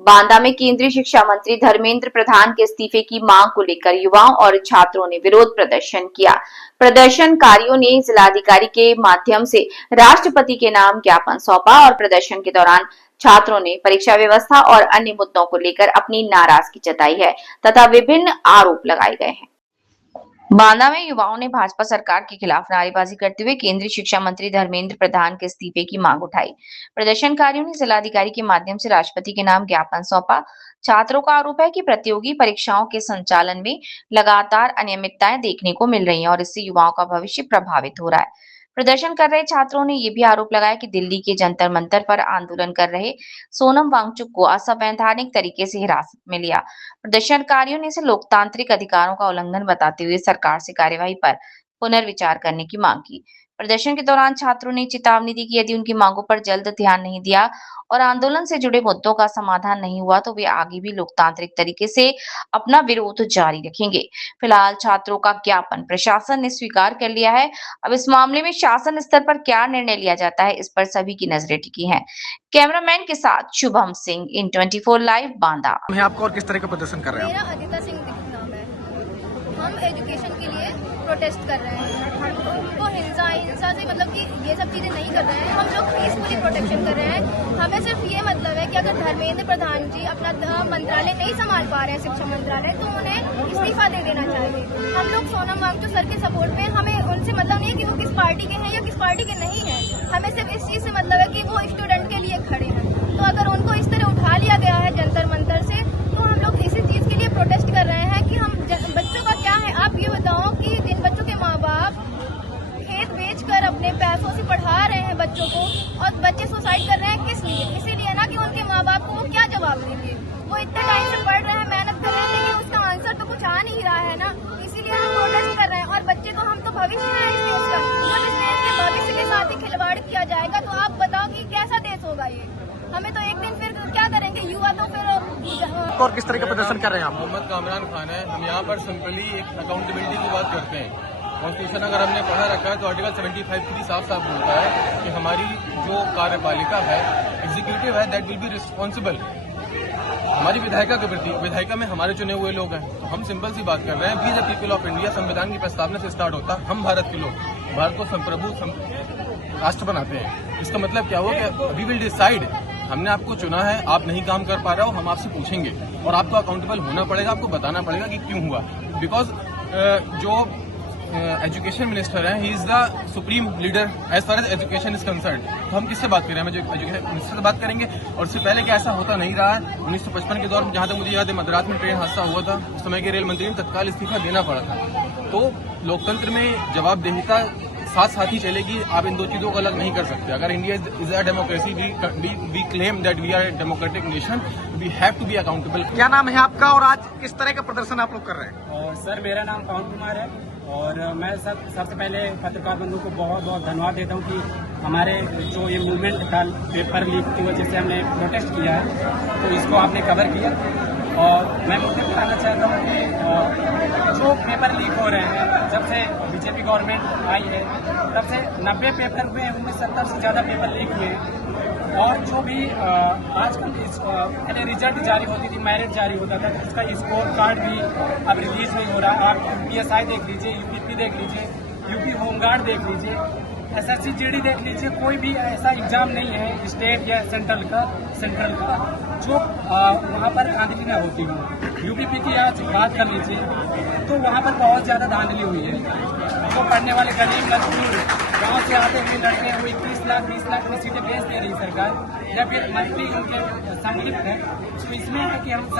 बांदा में केंद्रीय शिक्षा मंत्री धर्मेंद्र प्रधान के इस्तीफे की मांग को लेकर युवाओं और छात्रों ने विरोध प्रदर्शन किया। प्रदर्शनकारियों ने जिलाधिकारी के माध्यम से राष्ट्रपति के नाम ज्ञापन सौंपा और प्रदर्शन के दौरान छात्रों ने परीक्षा व्यवस्था और अन्य मुद्दों को लेकर अपनी नाराजगी जताई है तथा विभिन्न आरोप लगाए गए हैं। बांदा में युवाओं ने भाजपा सरकार के खिलाफ नारेबाजी करते हुए केंद्रीय शिक्षा मंत्री धर्मेंद्र प्रधान के इस्तीफे की मांग उठाई। प्रदर्शनकारियों ने जिलाधिकारी के माध्यम से राष्ट्रपति के नाम ज्ञापन सौंपा। छात्रों का आरोप है कि प्रतियोगी परीक्षाओं के संचालन में लगातार अनियमितताएं देखने को मिल रही हैं और इससे युवाओं का भविष्य प्रभावित हो रहा है। प्रदर्शन कर रहे छात्रों ने ये भी आरोप लगाया कि दिल्ली के जंतर मंतर पर आंदोलन कर रहे सोनम वांगचुक को असंवैधानिक तरीके से हिरासत में लिया। प्रदर्शनकारियों ने इसे लोकतांत्रिक अधिकारों का उल्लंघन बताते हुए सरकार से कार्यवाही पर पुनर्विचार करने की मांग की। प्रदर्शन के दौरान छात्रों ने चेतावनी दी कि यदि उनकी मांगों पर जल्द ध्यान नहीं दिया और आंदोलन से जुड़े मुद्दों का समाधान नहीं हुआ तो वे आगे भी लोकतांत्रिक तरीके से अपना विरोध जारी रखेंगे। फिलहाल छात्रों का ज्ञापन प्रशासन ने स्वीकार कर लिया है। अब इस मामले में शासन स्तर पर क्या निर्णय लिया जाता है, इस पर सभी की नजरें टिकी हैं। कैमरामैन के साथ शुभम सिंह, इन 24 लाइव, बांदा। मैं आपको और किस तरह का प्रदर्शन कर रहे हैं? मेरा अदिता सिंह नाम है। हम एजुकेशन के लिए प्रोटेस्ट कर रहे हैं। हमको हिंसा से मतलब कि ये सब चीजें नहीं कर रहे हैं। हम लोग पीसफुली प्रोटेक्शन कर रहे हैं। हमें सिर्फ ये मतलब है कि अगर धर्मेंद्र प्रधान जी अपना मंत्रालय नहीं संभाल पा रहे हैं, शिक्षा मंत्रालय, तो उन्हें इस्तीफा दे देना चाहिए। हम लोग सोनम वांगचुक सर के सपोर्ट में, हमें उनसे मतलब नहीं है कि वो किस पार्टी के हैं या किस पार्टी के नहीं है। हमें सिर्फ इस चीज से मतलब है कि वो स्टूडेंट के लिए खड़े हैं। तो अगर उनको इस तरह उठा लिया गया है जंतर मंतर से, तो हम लोग इसी चीज के लिए प्रोटेस्ट कर रहे हैं कि हम बच्चों का क्या है। आप ये बताओ कि जिन बच्चों के माँ बाप खेत बेचकर अपने पैसों से पढ़ा रहे हैं बच्चों को, और बच्चे सुसाइड कर रहे हैं, किस लिए? इसीलिए ना कि उनके माँ बाप को वो क्या जवाब देंगे। वो इतने टाइम से पढ़ रहे हैं, मेहनत कर रहे हैं, लेकिन उसका आंसर तो कुछ आ नहीं रहा है ना। इसीलिए हम प्रोटेस्ट कर रहे हैं। और बच्चे तो, हम तो भविष्य है इस देश का। जब इस देश के भविष्य के साथ ही खिलवाड़ किया जाएगा तो आप बताओ कि कैसा देश होगा ये। हमें तो एक दिन फिर क्या करेंगे, युवा तो फिर। और किस तरह का प्रदर्शन कर रहे हैं आप? मोहम्मद कामरान खान है। हम यहाँ पर सिंपली एक अकाउंटेबिलिटी की बात करते हैं। कॉन्स्टिट्यूशन अगर हमने पढ़ा रखा है तो आर्टिकल 75 भी साफ साफ बोलता है कि हमारी जो कार्यपालिका है, एग्जीक्यूटिव है, दैट विल बी रिस्पॉन्सिबल हमारी विधायिका के प्रति। विधायिका में हमारे चुने हुए लोग हैं। तो हम सिंपल सी बात कर रहे हैं, we the people of India संविधान की प्रस्तावना से स्टार्ट होता है। हम भारत के लोग भारत को संप्रभु राष्ट्र बनाते हैं। इसका मतलब क्या हुआ कि वी विल डिसाइड। हमने आपको चुना है, आप नहीं काम कर पा रहे हो, हम आपसे पूछेंगे और आपको अकाउंटेबल होना पड़ेगा। आपको बताना पड़ेगा कि क्यों हुआ। बिकॉज जो एजुकेशन मिनिस्टर है, he is the supreme leader as far as education is concern. तो हम किससे बात कर रहे हैं? जो एजुकेशन मिनिस्टर से बात करेंगे। और इससे पहले क्या ऐसा होता नहीं रहा है? 1955 के दौर में, जहां तक मुझे याद है, मद्रास में ट्रेन हादसा हुआ था, उस समय के रेल मंत्री ने तत्काल इस्तीफा देना पड़ा था। तो लोकतंत्र में जवाबदेहिता साथ साथ ही चलेगी। आप इन दो चीजों को अलग नहीं कर सकते। अगर India is a democracy, we claim that we are a democratic nation, we have to be accountable. क्या नाम है आपका और आज किस तरह का प्रदर्शन आप लोग कर रहे हैं? सर, मेरा नाम पवन कुमार है और मैं सबसे पहले पत्रकार बंधु को बहुत बहुत धन्यवाद देता हूँ कि हमारे जो ये मूवमेंट था, पेपर लीक की वजह से हमने प्रोटेस्ट किया है, तो इसको आपने कवर किया। और मैं मुझे बताना चाहता हूँ कि जो पेपर लीक हो रहे हैं, जब से बीजेपी गवर्नमेंट आई है तब से 90 पेपर हुए, उनमें 70 से ज़्यादा पेपर लीक हुए। और जो भी आजकल पहले रिजल्ट जारी होती थी, मेरिट जारी होता था, तो उसका स्कोर कार्ड भी अब रिलीज नहीं हो रहा। आप यूपीएसआई देख लीजिए, यूपीपी देख लीजिए, यूपी होमगार्ड देख लीजिए, एसएससी जीडी देख लीजिए, कोई भी ऐसा एग्जाम नहीं है स्टेट या सेंट्रल का जो वहाँ पर धांधली न होती हो। यूपीपी की आज बात कर लीजिए तो वहाँ पर बहुत ज़्यादा धांधली हुई है। तो पढ़ने वाले गरीब मजदूर गाँव से आते हुए लड़के हुए 30 लाख 20 लाख में सीटें बेच दे रही सरकार, या फिर मंत्री उनके संलिप्त है। तो इसमें है कि हम